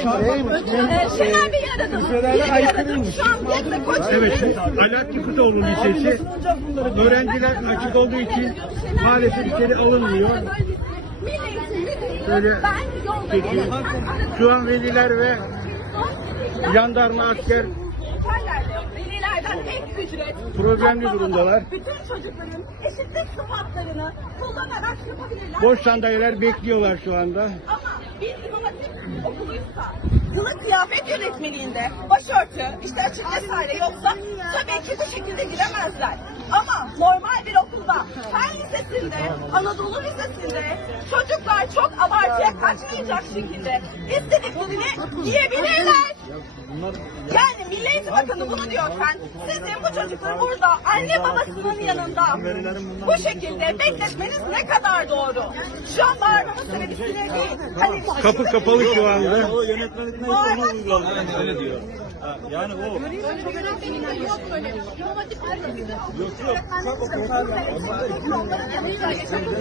Ee, Bey'i aradım. Liselerde Yeni aykırıymış. Şu an Gebze Koç Evet, Alaaddin Kutaoğlu Lisesi. Öğrenciler açık olduğu için maalesef içeri alınmıyor. Şöyle peki. Şu an veliler ve jandarma asker Velilerden ek ücret. Problemli durumdalar. Bütün çocukların eşitlik sıfatlarını kullanarak yapabilirler. boş sandalyeler bekliyorlar şu anda. Ama bir imam hatip okuluysa kılık kıyafet yönetmeliğinde başörtü, işte açık vesaire yoksa tabii ki bu şekilde giremezler. Ama normal bir okulda, fen lisesinde, Anadolu lisesinde çocuklar çok abartıya kaçmayacak şekilde istediklerini giyebilirler. Yani Milli Eğitim Bakanı bunu diyorken sizin bu çocukları burada anne babasının yanında bu şekilde bekletmeniz ne kadar doğru? Şu an bağırmamın sebebi sinir değil. Hani Kapı kapalı şu anda. Öyle diyor. Ha, Yani o.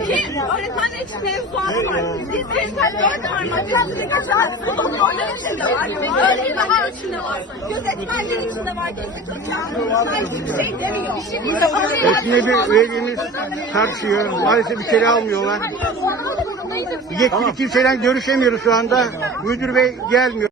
Ki öğretmenler için mevzuatı var. Biz zaten dört var maddesinde geçen doktorlar için de var. Öğretmenler var. Gözetmenler için de var. Hiçbir bir velimiz tartışıyor. Maalesef içeri almıyorlar. Yetkili kimseyle görüşemiyoruz şu anda. Müdür bey gelmiyor.